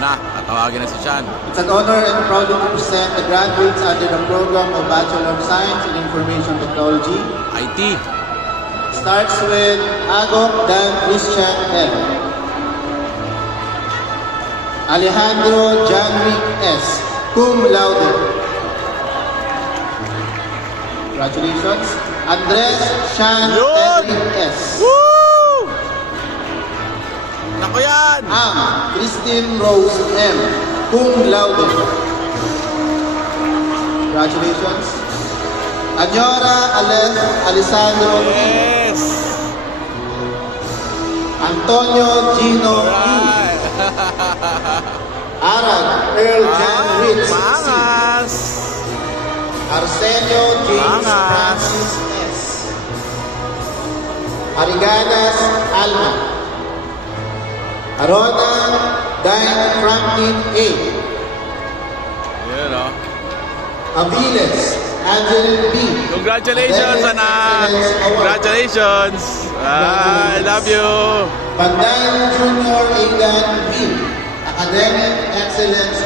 na, tatawagin na si Sean. It's an honor and proud to present the graduates under the program of Bachelor of Science in Information Technology. IT. Starts with Agok Dan Christian L. Alejandro Janric S. Cum laude. Congratulations. Andres Sean Eric S. Woo! Naku yan! Christine Rose M. Cum laude. Congratulations. Anyora Alessandro E. Yes! Antonio Gino E. Alright! Arag Earl Jan Ritz C. Mangas! Arsenio James Mangas. Francis S. Arigadas Alma. Arona Dine Franklin A. Yun o. Aviles Angeline B. Congratulations, Academic anak! Excellence Award. Congratulations! I love you! Pandayan Junior Aidan B. Academic Excellence